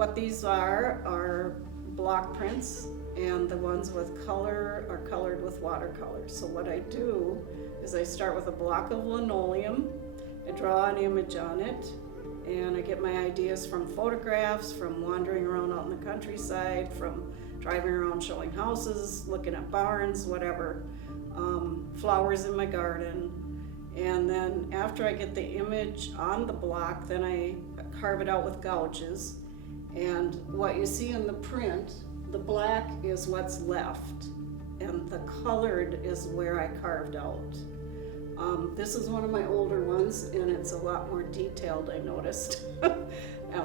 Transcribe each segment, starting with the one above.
what these are block prints, and the ones with color are colored with watercolor. So what I do is I start with a block of linoleum, I draw an image on it, and I get my ideas from photographs, from wandering around out in the countryside, from driving around showing houses, looking at barns, whatever, flowers in my garden. And then after I get the image on the block, then I carve it out with gouges. And what you see in the print, the black is what's left, and the colored is where I carved out. This is one of my older ones, and it's a lot more detailed, I noticed,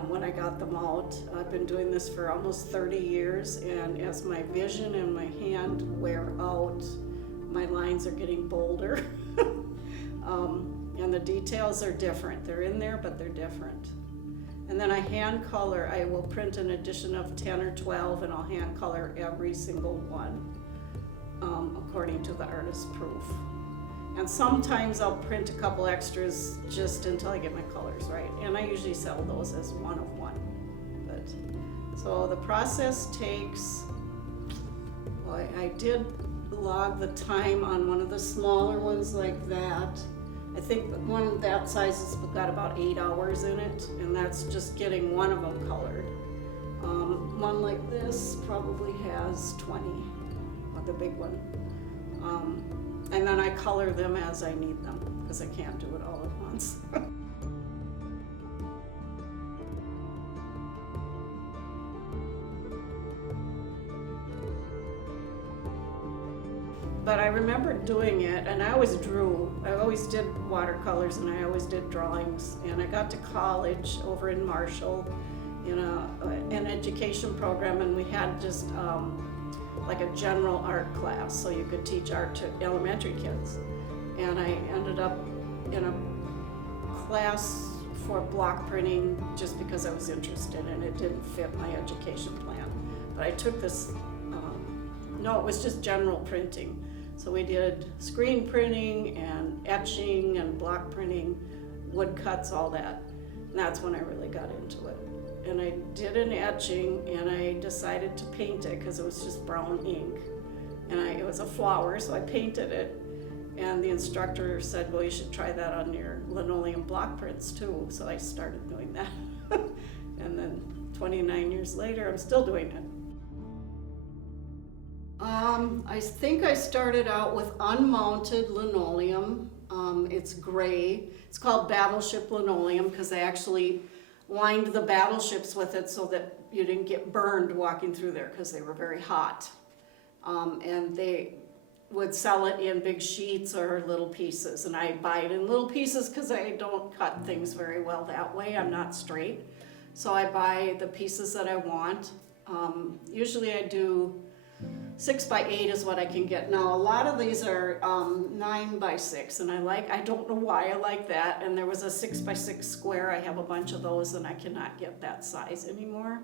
when I got them out. I've been doing this for almost 30 years, and as my vision and my hand wear out, my lines are getting bolder. And the details are different. They're in there, but they're different. And then I hand color. I will print an edition of 10 or 12, and I'll hand color every single one, according to the artist's proof. And sometimes I'll print a couple extras just until I get my colors right. And I usually sell those as one of one. So the process takes, well, I did log the time on one of the smaller ones like that. I think one that size has got about 8 hours in it, and that's just getting one of them colored. One like this probably has 20, or the big one. And then I color them as I need them, because I can't do it all at once. But I remember doing it, and I always drew. I always did watercolors, and I always did drawings. And I got to college over in Marshall in an education program, and we had just like a general art class, so you could teach art to elementary kids. And I ended up in a class for block printing just because I was interested, and it didn't fit my education plan. But I took this, no, it was just general printing. So we did screen printing and etching and block printing, woodcuts, all that. And that's when I really got into it. And I did an etching, and I decided to paint it because it was just brown ink. And it was a flower, so I painted it. And the instructor said, well, you should try that on your linoleum block prints too. So I started doing that. And then 29 years later, I'm still doing it. I think I started out with unmounted linoleum. It's gray. It's called battleship linoleum because they actually lined the battleships with it so that you didn't get burned walking through there because they were very hot. And they would sell it in big sheets or little pieces, and I buy it in little pieces because I don't cut things very well that way. I'm not straight. So I buy the pieces that I want. Usually I do 6 by 8 is what I can get. Now a lot of these are 9 by 6, and I don't know why I like that. And there was a 6 by 6 square. I have a bunch of those, and I cannot get that size anymore.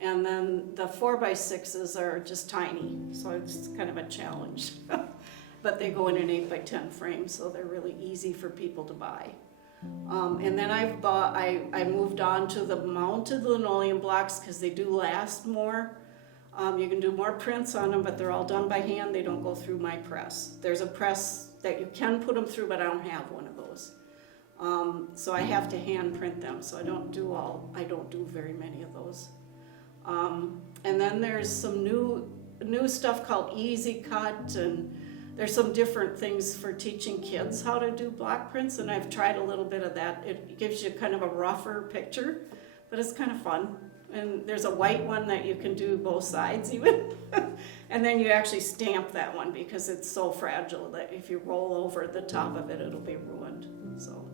And then the 4 by 6s are just tiny, so it's kind of a challenge. But they go in an 8 by 10 frame, so they're really easy for people to buy. And then I moved on to the mounted linoleum blocks because they do last more. You can do more prints on them, but they're all done by hand. They don't go through my press. There's a press that you can put them through, but I don't have one of those. So I have to hand print them, so I don't do very many of those. And then there's some new stuff called Easy Cut, and there's some different things for teaching kids how to do block prints, and I've tried a little bit of that. It gives you kind of a rougher picture, but it's kind of fun. And there's a white one that you can do both sides even. And then you actually stamp that one because it's so fragile that if you roll over the top of it, it'll be ruined. So,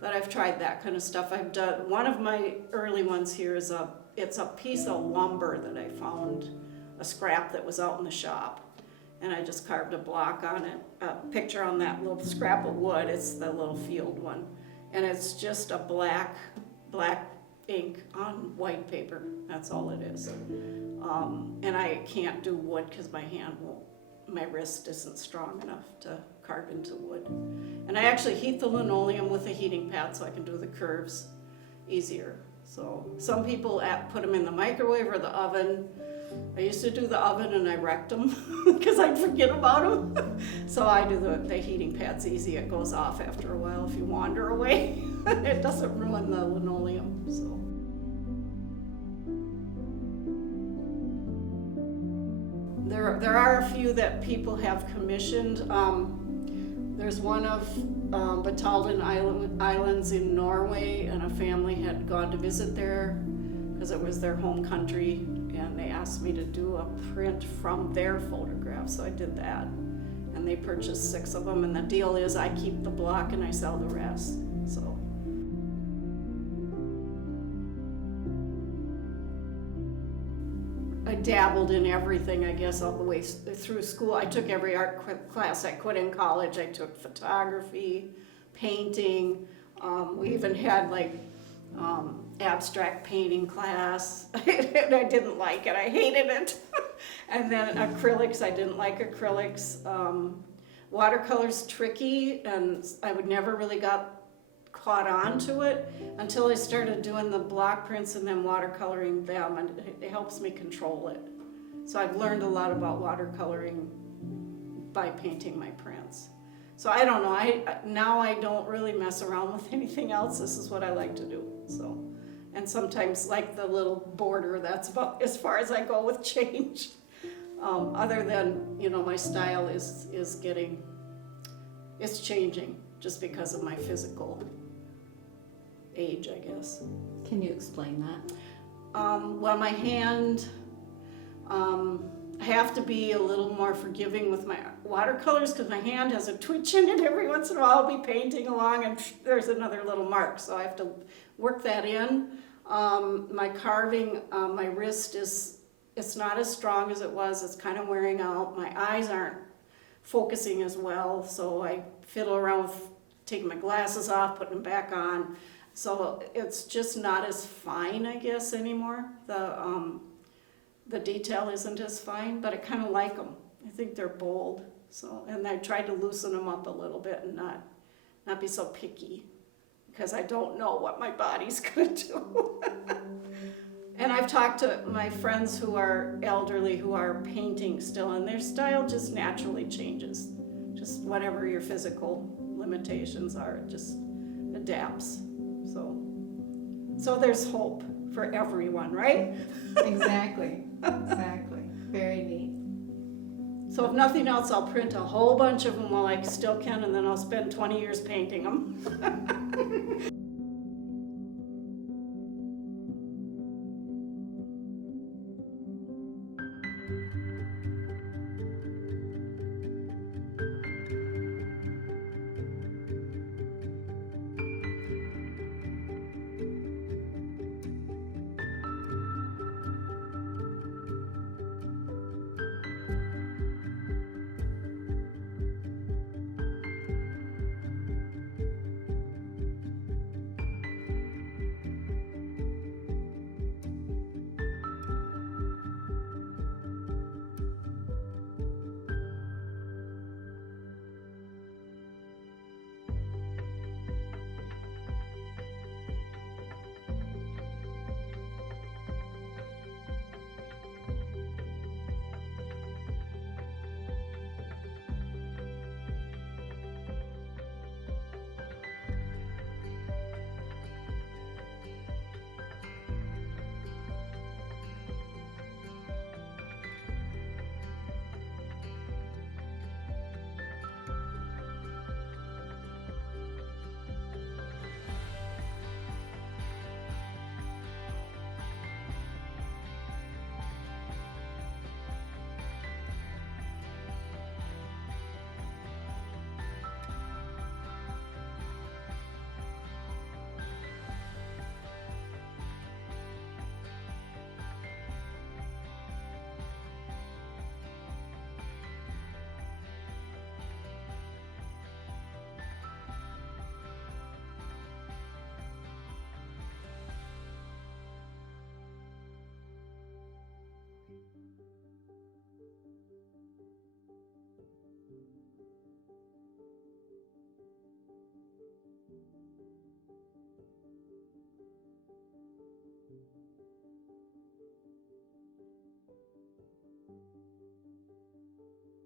but I've tried that kind of stuff. I've done, one of my early ones here is it's a piece of lumber that I found, a scrap that was out in the shop. And I just carved a block on it, a picture on that little scrap of wood. It's the little field one. And it's just a black ink on white paper. That's all it is. And I can't do wood because my wrist isn't strong enough to carve into wood. And I actually heat the linoleum with a heating pad so I can do the curves easier. So some people put them in the microwave or the oven. I used to do the oven and I wrecked them because I'd forget about them. So I do the heating pad's easy. It goes off after a while if you wander away. It doesn't ruin the linoleum. So. There are a few that people have commissioned. There's one of Batalden Islands in Norway, and a family had gone to visit there because it was their home country, and they asked me to do a print from their photographs, so I did that. And they purchased 6 of them, and the deal is I keep the block and I sell the rest. So. I dabbled in everything, I guess, all the way through school. I took every art class I could in college. I took photography, painting. We even had abstract painting class. And I didn't like it. I hated it. And then acrylics, I didn't like acrylics. Watercolor's tricky, and I would never really got caught on to it until I started doing the block prints and then watercoloring them, and it helps me control it. So I've learned a lot about watercoloring by painting my prints. So I don't know, now I don't really mess around with anything else. This is what I like to do. So, and sometimes like the little border, that's about as far as I go with change. Other than, my style is changing just because of my physical age, I guess. Can you explain that? Well, my hand, I have to be a little more forgiving with my watercolors because my hand has a twitch in it. Every once in a while I'll be painting along and there's another little mark, so I have to work that in. My carving, my wrist it's not as strong as it was. It's kind of wearing out. My eyes aren't focusing as well, so I fiddle around with taking my glasses off, putting them back on. So it's just not as fine, I guess, anymore. The detail isn't as fine, but I kind of like them. I think they're bold. So, and I tried to loosen them up a little bit and not be so picky, because I don't know what my body's gonna do. And I've talked to my friends who are elderly who are painting still, and their style just naturally changes. Just whatever your physical limitations are, it just adapts. So there's hope for everyone, right? Exactly. Very neat. So if nothing else, I'll print a whole bunch of them while I still can, and then I'll spend 20 years painting them.